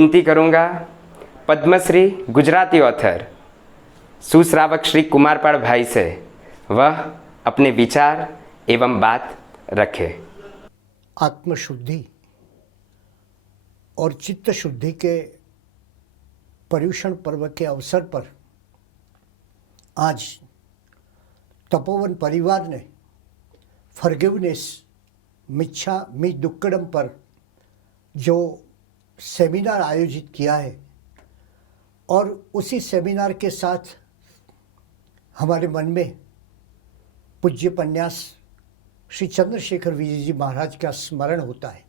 विनती करूंगा पद्मश्री गुजराती ऑथर सुश्रावक श्री कुमारपाल भाई से वह अपने विचार एवं बात रखे। आत्मशुद्धि और चित्त शुद्धि के पर्युषण पर्व के अवसर पर आज तपोवन परिवार ने फॉरगिवनेस मिच्छामि दुक्कडम पर जो सेमिनार आयोजित किया है और उसी सेमिनार के साथ हमारे मन में पूज्य पन्यास श्री चंद्रशेखर विजय जी महाराज का स्मरण होता है।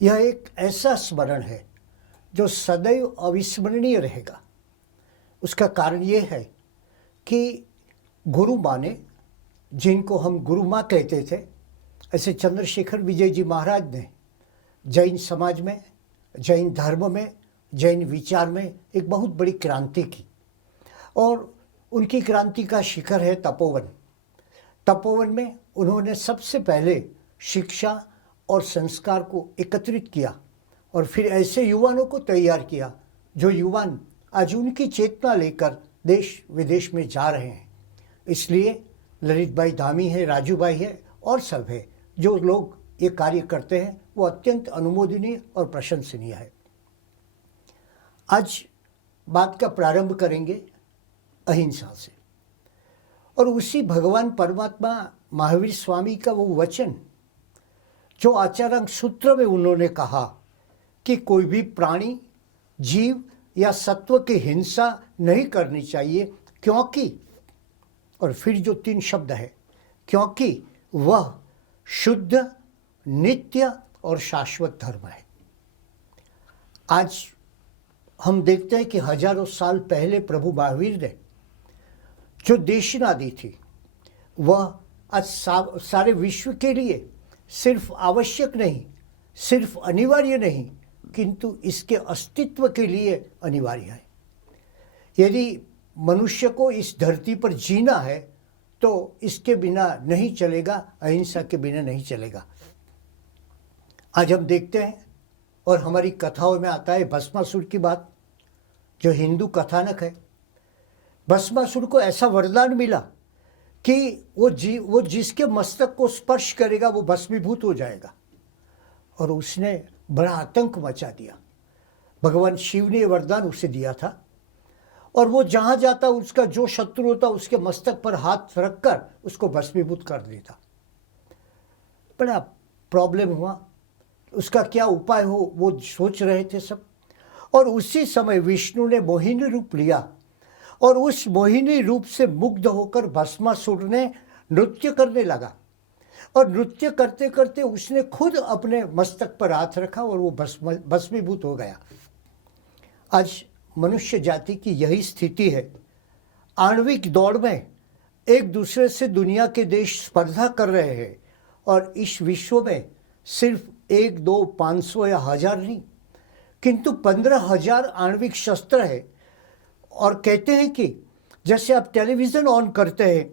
यह एक ऐसा स्मरण है जो सदैव अविस्मरणीय रहेगा। उसका कारण ये है कि गुरु माँ ने, जिनको हम गुरु माँ कहते थे, ऐसे चंद्रशेखर विजय जी महाराज ने जैन समाज में, जैन धर्म में, जैन विचार में एक बहुत बड़ी क्रांति की और उनकी क्रांति का शिखर है तपोवन। तपोवन में उन्होंने सबसे पहले शिक्षा और संस्कार को एकत्रित किया और फिर ऐसे युवाओं को तैयार किया जो युवान आज उनकी चेतना लेकर देश विदेश में जा रहे हैं। इसलिए ललित भाई धामी है, राजू भाई है और सब है, जो लोग ये कार्य करते हैं वो अत्यंत अनुमोदनीय और प्रशंसनीय है। आज बात का प्रारंभ करेंगे अहिंसा से और उसी भगवान परमात्मा महावीर स्वामी का वो वचन जो आचारांक सूत्र में उन्होंने कहा कि कोई भी प्राणी, जीव या सत्व की हिंसा नहीं करनी चाहिए क्योंकि, और फिर जो 3 शब्द है, क्योंकि वह शुद्ध, नित्य और शाश्वत धर्म है। आज हम देखते हैं कि हजारों साल पहले प्रभु महावीर ने जो देशना दी थी वह आज सारे विश्व के लिए सिर्फ आवश्यक नहीं, सिर्फ अनिवार्य नहीं, किंतु इसके अस्तित्व के लिए अनिवार्य है। यदि मनुष्य को इस धरती पर जीना है तो इसके बिना नहीं चलेगा, अहिंसा के बिना नहीं चलेगा। आज हम देखते हैं और हमारी कथाओं में आता है भस्मासुर की बात, जो हिंदू कथानक है। भस्मासुर को ऐसा वरदान मिला कि वो जिसके मस्तक को स्पर्श करेगा वो भस्मीभूत हो जाएगा और उसने बड़ा आतंक मचा दिया। भगवान शिव ने ये वरदान उसे दिया था और वो जहाँ जाता उसका जो शत्रु होता उसके मस्तक पर हाथ रखकर उसको भस्मीभूत कर देता। बड़ा प्रॉब्लम हुआ, उसका क्या उपाय हो वो सोच रहे थे सब। और उसी समय विष्णु ने मोहिनी रूप लिया और उस मोहिनी रूप से मुग्ध होकर भस्मासुर ने नृत्य करने लगा और नृत्य करते करते उसने खुद अपने मस्तक पर हाथ रखा और वो भस्मीभूत हो गया। आज मनुष्य जाति की यही स्थिति है। आणविक दौड़ में एक दूसरे से दुनिया के देश स्पर्धा कर रहे हैं और इस विश्व में सिर्फ 1, 2, 500 या 1000 नहीं, किंतु 15,000 आणविक शस्त्र है। और कहते हैं कि जैसे आप टेलीविज़न ऑन करते हैं,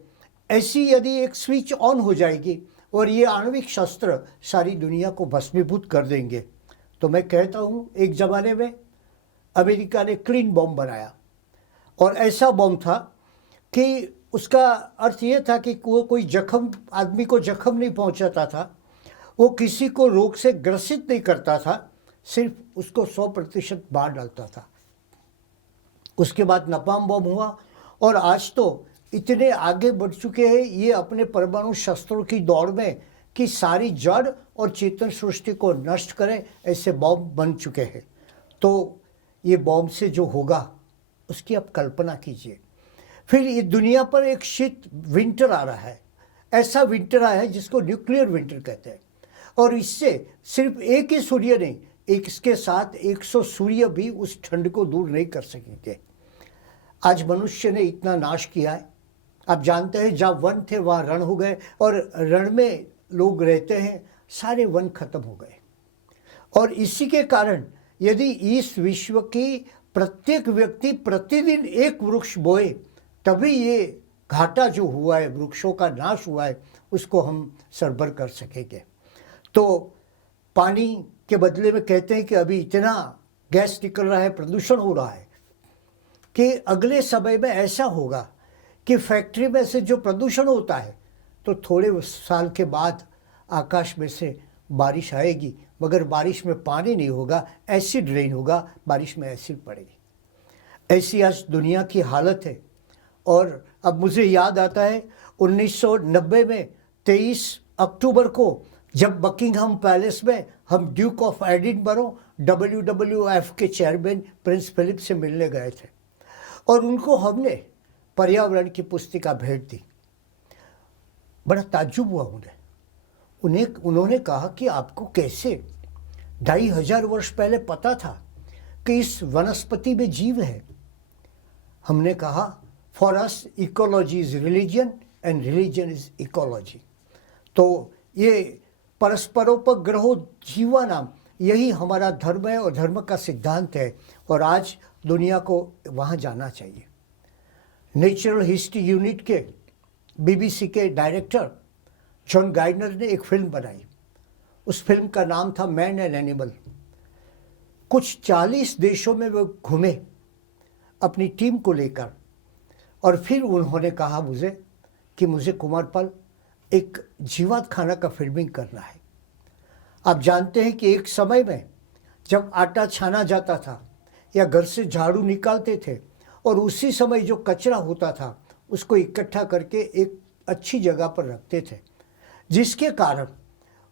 ऐसी यदि एक स्विच ऑन हो जाएगी और ये आणविक शस्त्र सारी दुनिया को भस्मीभूत कर देंगे। तो मैं कहता हूँ एक ज़माने में अमेरिका ने क्लीन बॉम्ब बनाया और ऐसा बॉम्ब था कि उसका अर्थ ये था कि वो कोई जख्म, आदमी को जख्म नहीं पहुँचाता था, वो किसी को रोग से ग्रसित नहीं करता था, सिर्फ उसको 100% मार डालता था। उसके बाद नपाम बम हुआ और आज तो इतने आगे बढ़ चुके हैं ये अपने परमाणु शस्त्रों की दौड़ में कि सारी जड़ और चेतन सृष्टि को नष्ट करें, ऐसे बॉम्ब बन चुके हैं। तो ये बॉम्ब से जो होगा उसकी आप कल्पना कीजिए। फिर ये दुनिया पर एक शीत विंटर आ रहा है, ऐसा विंटर आया है जिसको न्यूक्लियर विंटर कहते हैं और इससे सिर्फ एक ही सूर्य नहीं, इसके साथ 100 सूर्य भी उस ठंड को दूर नहीं कर सकेंगे। आज मनुष्य ने इतना नाश किया है। आप जानते हैं जहाँ वन थे वहाँ रण हो गए और रण में लोग रहते हैं, सारे वन खत्म हो गए। और इसी के कारण यदि इस विश्व की प्रत्येक व्यक्ति प्रतिदिन एक वृक्ष बोए तभी ये घाटा जो हुआ है, वृक्षों का नाश हुआ है, उसको हम सरबर कर सकेंगे। तो पानी के बदले में कहते हैं कि अभी इतना गैस निकल रहा है, प्रदूषण हो रहा है, कि अगले समय में ऐसा होगा कि फैक्ट्री में से जो प्रदूषण होता है तो थोड़े साल के बाद आकाश में से बारिश आएगी, मगर बारिश में पानी नहीं होगा, एसिड रेन होगा, बारिश में एसिड पड़ेगी। ऐसी आज दुनिया की हालत है। और अब मुझे याद आता है 1990 में 23 अक्टूबर को जब बकिंगहम पैलेस में हम ड्यूक ऑफ एडिनबरो WWF के चेयरमैन प्रिंस फिलिप से मिलने गए थे और उनको हमने पर्यावरण की पुस्तिका भेंट दी। बड़ा ताज्जुब हुआ उन्होंने कहा कि आपको कैसे 2500 वर्ष पहले पता था कि इस वनस्पति में जीव है। हमने कहा for us ecology is religion and religion is ecology. तो ये परस्परोपग्रहो जीवानाम, यही हमारा धर्म है और धर्म का सिद्धांत है और आज दुनिया को वहाँ जाना चाहिए। नेचुरल हिस्ट्री यूनिट के BBC के डायरेक्टर जॉन गाइडनर ने एक फिल्म बनाई। उस फिल्म का नाम था मैन एंड एनिमल। कुछ 40 देशों में वो घूमे अपनी टीम को लेकर और फिर उन्होंने कहा मुझे कि मुझे कुमारपाल एक जीवात खाना का फिल्मिंग करना है। आप जानते हैं कि एक समय में जब आटा छाना जाता था या घर से झाड़ू निकालते थे और उसी समय जो कचरा होता था उसको इकट्ठा करके एक अच्छी जगह पर रखते थे, जिसके कारण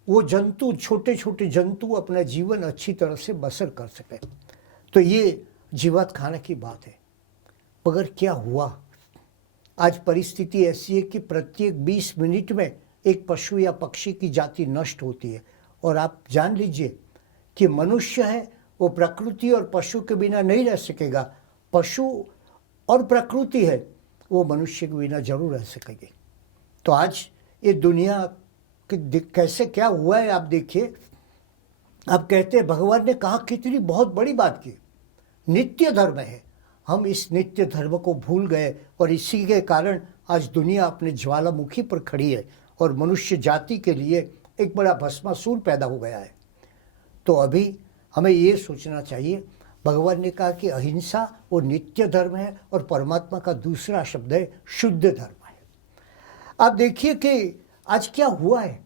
वो जंतु, छोटे छोटे जंतु अपना जीवन अच्छी तरह से बसर कर सके। तो ये जीवात खाना की बात है। मगर क्या हुआ, आज परिस्थिति ऐसी है कि प्रत्येक 20 मिनट में एक पशु या पक्षी की जाति नष्ट होती है। और आप जान लीजिए कि मनुष्य है वो प्रकृति और पशु के बिना नहीं रह सकेगा, पशु और प्रकृति है वो मनुष्य के बिना जरूर रह सकेगी। तो आज ये दुनिया कैसे क्या हुआ है आप देखिए। आप कहते हैं भगवान ने कहा कितनी बहुत बड़ी बात की, नित्य धर्म है। हम इस नित्य धर्म को भूल गए और इसी के कारण आज दुनिया अपने ज्वालामुखी पर खड़ी है और मनुष्य जाति के लिए एक बड़ा भस्मासुर पैदा हो गया है। तो अभी हमें ये सोचना चाहिए, भगवान ने कहा कि अहिंसा वो नित्य धर्म है और परमात्मा का दूसरा शब्द है शुद्ध धर्म है। आप देखिए कि आज क्या हुआ है,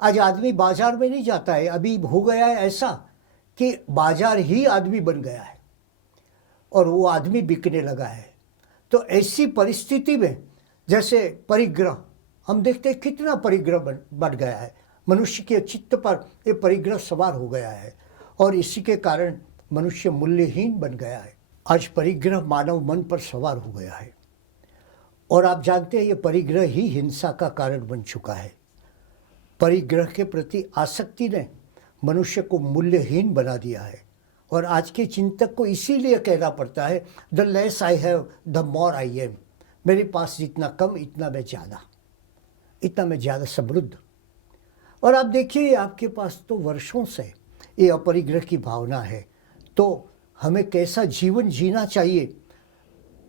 आज आदमी बाजार में नहीं जाता है। अभी हो गया है ऐसा कि बाजार ही आदमी बन गया है और वो आदमी बिकने लगा है। तो ऐसी परिस्थिति में जैसे परिग्रह, हम देखते हैं कितना परिग्रह बढ़ गया है, मनुष्य के चित्त पर ये परिग्रह सवार हो गया है और इसी के कारण मनुष्य मूल्यहीन बन गया है। आज परिग्रह मानव मन पर सवार हो गया है और आप जानते हैं ये परिग्रह ही हिंसा का कारण बन चुका है। परिग्रह के प्रति आसक्ति ने मनुष्य को मूल्यहीन बना दिया है और आज के चिंतक को इसीलिए कहना पड़ता है the less I have the more I am. मेरे पास जितना कम इतना मैं ज़्यादा समृद्ध। और आप देखिए आपके पास तो वर्षों से ये अपरिग्रह की भावना है, तो हमें कैसा जीवन जीना चाहिए।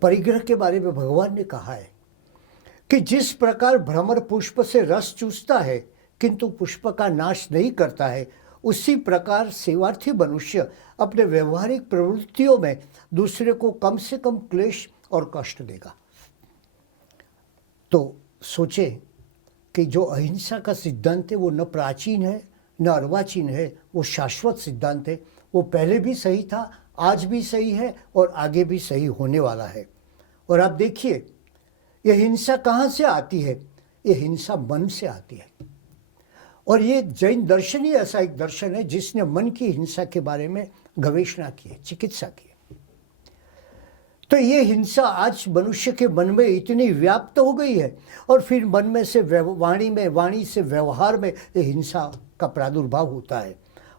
परिग्रह के बारे में भगवान ने कहा है कि जिस प्रकार भ्रमर पुष्प से रस चूसता है किंतु पुष्प का नाश नहीं करता है, उसी प्रकार सेवार्थी मनुष्य अपने व्यवहारिक प्रवृत्तियों में दूसरे को कम से कम क्लेश और कष्ट देगा। तो सोचे कि जो अहिंसा का सिद्धांत है वो न प्राचीन है न अर्वाचीन है, वो शाश्वत सिद्धांत है। वो पहले भी सही था, आज भी सही है और आगे भी सही होने वाला है। और आप देखिए ये हिंसा कहाँ से आती है, ये हिंसा मन से आती है। और ये जैन दर्शन ही ऐसा एक दर्शन है जिसने मन की हिंसा के बारे में गवेषणा की है, चिकित्सा की है। तो ये हिंसा आज मनुष्य के मन में इतनी व्याप्त हो गई है और फिर मन में से वाणी से व्यवहार में ये हिंसा का प्रादुर्भाव होता है।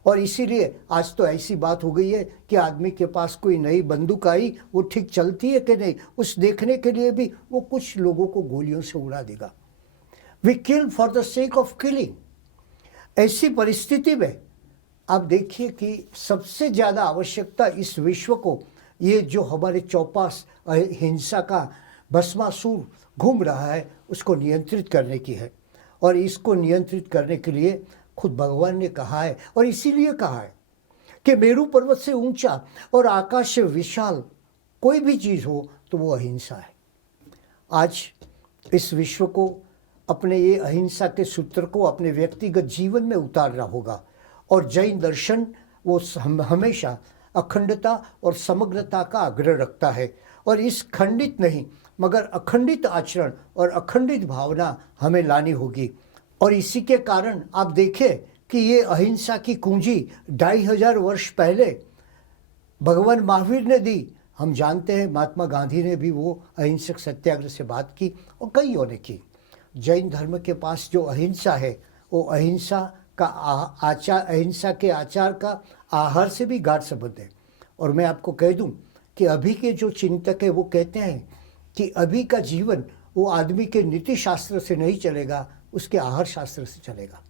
और इसीलिए आज तो ऐसी बात हो गई है कि आदमी के पास कोई नई बंदूक आई, वो ठीक चलती है कि नहीं, उस देखने के लिए भी वो कुछ लोगों को गोलियों से उड़ा देगा। We kill for the sake of killing. ऐसी परिस्थिति में आप देखिए कि सबसे ज़्यादा आवश्यकता इस विश्व को, ये जो हमारे चौपास हिंसा का भस्मासुर घूम रहा है, उसको नियंत्रित करने की है। और इसको नियंत्रित करने के लिए खुद भगवान ने कहा है और इसीलिए कहा है कि मेरू पर्वत से ऊंचा और आकाश से विशाल कोई भी चीज़ हो तो वो अहिंसा है। आज इस विश्व को अपने ये अहिंसा के सूत्र को अपने व्यक्तिगत जीवन में उतारना होगा। और जैन दर्शन वो हमेशा अखंडता और समग्रता का आग्रह रखता है, और इस खंडित नहीं मगर अखंडित आचरण और अखंडित भावना हमें लानी होगी। और इसी के कारण आप देखें कि ये अहिंसा की कुंजी 2500 वर्ष पहले भगवान महावीर ने दी। हम जानते हैं महात्मा गांधी ने भी वो अहिंसक सत्याग्रह से बात की और कईयों ने की। जैन धर्म के पास जो अहिंसा है वो अहिंसा का आचार, अहिंसा के आचार का आहार से भी गाढ़ संबंध है। और मैं आपको कह दूं कि अभी के जो चिंतक है वो कहते हैं कि अभी का जीवन वो आदमी के नीति शास्त्र से नहीं चलेगा, उसके आहार शास्त्र से चलेगा।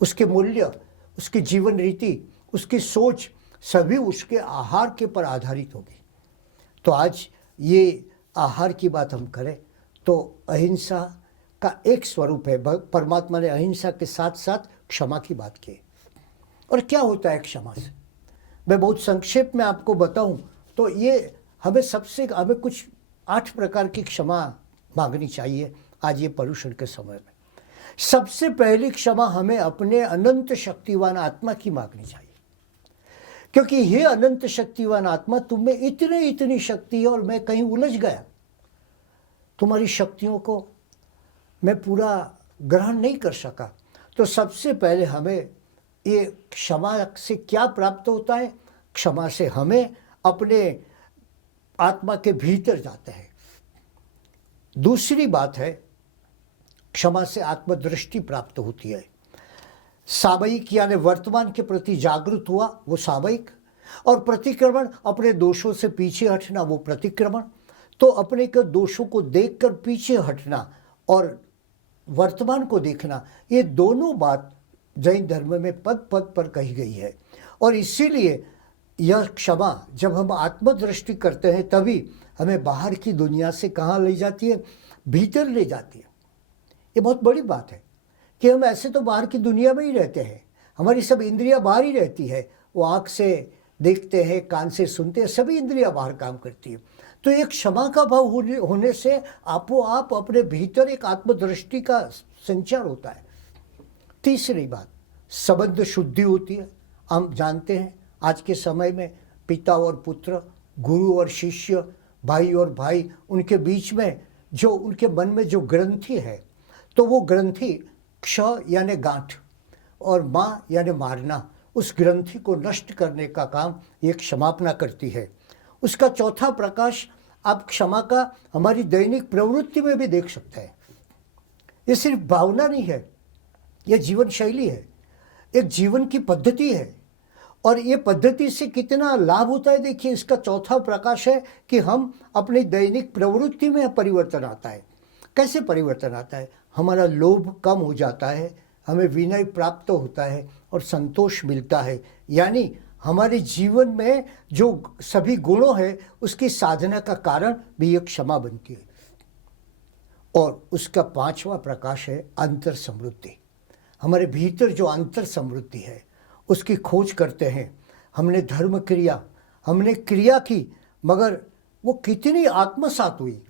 उसके मूल्य, उसकी जीवन रीति, उसकी सोच सभी उसके आहार के पर आधारित होगी। तो आज ये आहार की बात हम करें तो अहिंसा का एक स्वरूप है। परमात्मा ने अहिंसा के साथ साथ क्षमा की बात की। और क्या होता है क्षमा से, मैं बहुत संक्षेप में आपको बताऊं तो ये हमें कुछ 8 प्रकार की क्षमा मांगनी चाहिए आज ये पर्युषण के समय में। सबसे पहली क्षमा हमें अपने अनंत शक्तिवान आत्मा की मांगनी चाहिए, क्योंकि हे अनंत शक्तिवान आत्मा, तुम में इतनी शक्ति है और मैं कहीं उलझ गया, तुम्हारी शक्तियों को मैं पूरा ग्रहण नहीं कर सका। तो सबसे पहले हमें ये क्षमा से क्या प्राप्त होता है? क्षमा से हमें अपने आत्मा के भीतर जाते हैं। दूसरी बात है, क्षमा से आत्मदृष्टि प्राप्त होती है। सामयिक यानी वर्तमान के प्रति जागृत हुआ वो सामयिक, और प्रतिक्रमण अपने दोषों से पीछे हटना वो प्रतिक्रमण। तो अपने के दोषों को देखकर पीछे हटना और वर्तमान को देखना, ये दोनों बात जैन धर्म में पद पद पर कही गई है। और इसीलिए यह क्षमा जब हम आत्मदृष्टि करते हैं तभी हमें बाहर की दुनिया से कहाँ ले जाती है? भीतर ले जाती है। ये बहुत बड़ी बात है कि हम ऐसे तो बाहर की दुनिया में ही रहते हैं, हमारी सब इंद्रियां बाहर ही रहती है। वो आँख से देखते हैं, कान से सुनते हैं, सभी इंद्रियां बाहर काम करती है। तो एक क्षमा का भाव होने से आपो आप अपने भीतर एक आत्मदृष्टि का संचार होता है। तीसरी बात, संबंध शुद्धि होती है। हम जानते हैं आज के समय में पिता और पुत्र, गुरु और शिष्य, भाई और भाई, उनके बीच में जो उनके मन में जो ग्रंथि है, तो वो ग्रंथि क्ष यानी गांठ और माँ यानी मारना, उस ग्रंथि को नष्ट करने का काम ये क्षमापना करती है। उसका चौथा प्रकाश आप क्षमा का हमारी दैनिक प्रवृत्ति में भी देख सकते हैं। ये सिर्फ भावना नहीं है, ये जीवन शैली है, एक जीवन की पद्धति है। और ये पद्धति से कितना लाभ होता है देखिए, इसका चौथा प्रकाश है कि हम अपनी दैनिक प्रवृत्ति में परिवर्तन आता है। कैसे परिवर्तन आता है? हमारा लोभ कम हो जाता है, हमें विनय प्राप्त होता है और संतोष मिलता है। यानी हमारे जीवन में जो सभी गुणों है उसकी साधना का कारण भी ये क्षमा बनती है। और उसका पांचवा प्रकाश है अंतर समृद्धि। हमारे भीतर जो अंतर समृद्धि है उसकी खोज करते हैं। हमने धर्म क्रिया, हमने क्रिया की, मगर वो कितनी आत्मसात हुई,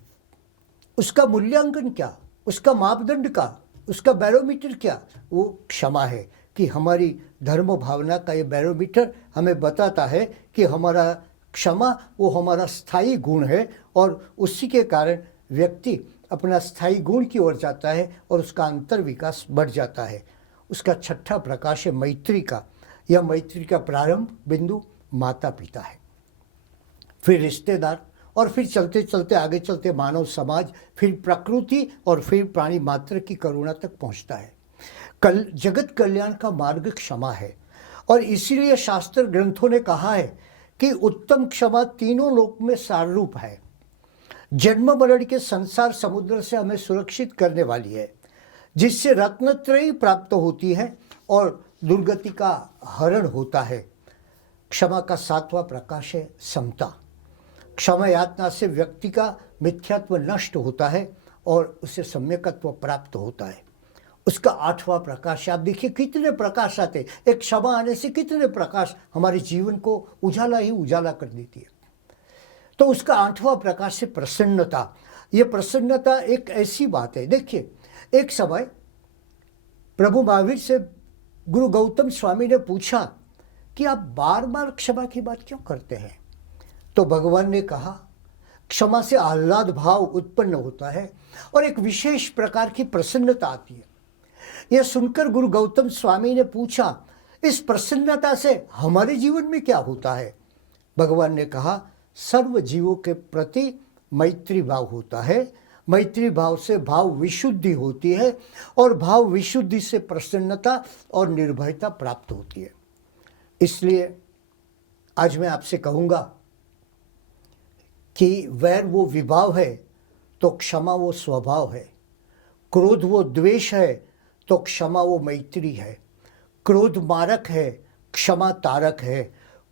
उसका मूल्यांकन क्या, उसका मापदंड का, उसका बैरोमीटर क्या? वो क्षमा है कि हमारी धर्म भावना का ये बैरोमीटर हमें बताता है कि हमारा क्षमा वो हमारा स्थायी गुण है, और उसी के कारण व्यक्ति अपना स्थायी गुण की ओर जाता है और उसका अंतर विकास बढ़ जाता है। उसका छठा प्रकाश है मैत्री का। यह मैत्री का प्रारंभ बिंदु माता पिता है, फिर रिश्तेदार, और फिर चलते चलते आगे चलते मानव समाज, फिर प्रकृति और फिर प्राणी मात्र की करुणा तक पहुंचता है। जगत कल्याण का मार्ग क्षमा है। और इसीलिए शास्त्र ग्रंथों ने कहा है कि उत्तम क्षमा तीनों लोक में साररूप है। जन्म मरण के संसार समुद्र से हमें सुरक्षित करने वाली है, जिससे रत्नत्रयी प्राप्त होती है और दुर्गति का हरण होता है। क्षमा का सातवां प्रकाश है समता। क्षमा यातना से व्यक्ति का मिथ्यात्व नष्ट होता है और उसे सम्यकत्व प्राप्त होता है। उसका 8वां प्रकाश। आप देखिए कितने प्रकाश आते, एक क्षमा आने से कितने प्रकाश हमारे जीवन को उजाला ही उजाला कर देती है। तो उसका 8वां प्रकाश है प्रसन्नता। ये प्रसन्नता एक ऐसी बात है, देखिए एक समय प्रभु महावीर से गुरु गौतम स्वामी ने पूछा कि आप बार बार क्षमा की बात क्यों करते हैं? तो भगवान ने कहा क्षमा से आह्लाद भाव उत्पन्न होता है और एक विशेष प्रकार की प्रसन्नता आती है। यह सुनकर गुरु गौतम स्वामी ने पूछा इस प्रसन्नता से हमारे जीवन में क्या होता है? भगवान ने कहा सर्व जीवों के प्रति मैत्री भाव होता है, मैत्री भाव से भाव विशुद्धि होती है और भाव विशुद्धि से प्रसन्नता और निर्भयता प्राप्त होती है। इसलिए आज मैं आपसे कहूँगा कि वैर वो विभाव है तो क्षमा वो स्वभाव है, क्रोध वो द्वेष है तो क्षमा वो मैत्री है, क्रोध मारक है क्षमा तारक है,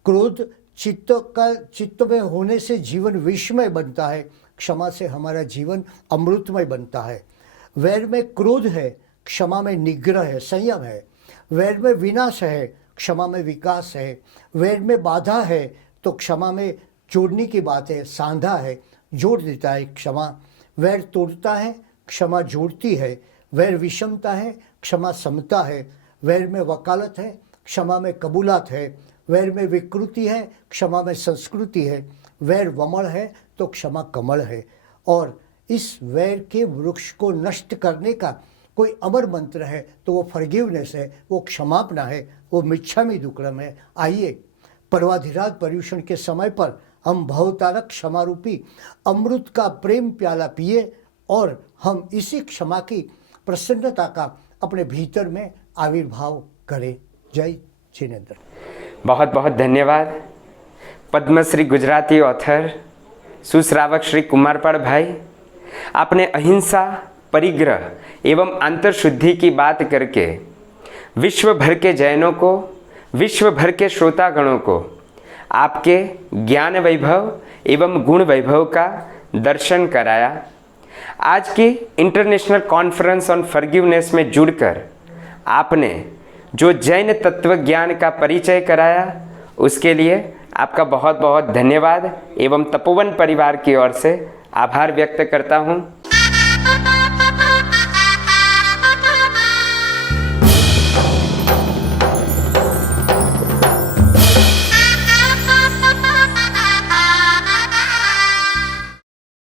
क्रोध चित्त में होने से जीवन विषमय बनता है, क्षमा से हमारा जीवन अमृतमय बनता है। वैर में क्रोध है, क्षमा में निग्रह है, संयम है। वैर में विनाश है, क्षमा में विकास है। वैर में बाधा है तो क्षमा में जोड़ने की बात है, सांधा है, जोड़ देता है क्षमा। वैर तोड़ता है, क्षमा जोड़ती है। वैर विषमता है, क्षमा समता है। वैर में वकालत है, क्षमा में कबूलात है। वैर में विकृति है, क्षमा में संस्कृति है। वैर वमल है तो क्षमा कमल है। और इस वैर के वृक्ष को नष्ट करने का कोई अमर मंत्र है तो वो फॉरगिवनेस है, वो क्षमापना है, वो मिच्छामि दुक्कडम है। आइए पर्वाधिराज पर्युषण के समय पर हम भवतारक क्षमा रूपी अमृत का प्रेम प्याला पिए और हम इसी क्षमा की प्रसन्नता का अपने भीतर में आविर्भाव करें। जय जिनेन्द्र। बहुत बहुत धन्यवाद पद्मश्री गुजराती ऑथर सुश्रावक श्री कुमारपाड़ भाई। आपने अहिंसा, परिग्रह एवं अंतर्शुद्धि की बात करके विश्व भर के जैनों को, विश्व भर के श्रोतागणों को आपके ज्ञान वैभव एवं गुण वैभव का दर्शन कराया। आज की इंटरनेशनल कॉन्फ्रेंस ऑन फॉरगिवनेस में जुड़कर आपने जो जैन तत्व ज्ञान का परिचय कराया उसके लिए आपका बहुत बहुत धन्यवाद एवं तपोवन परिवार की ओर से आभार व्यक्त करता हूँ।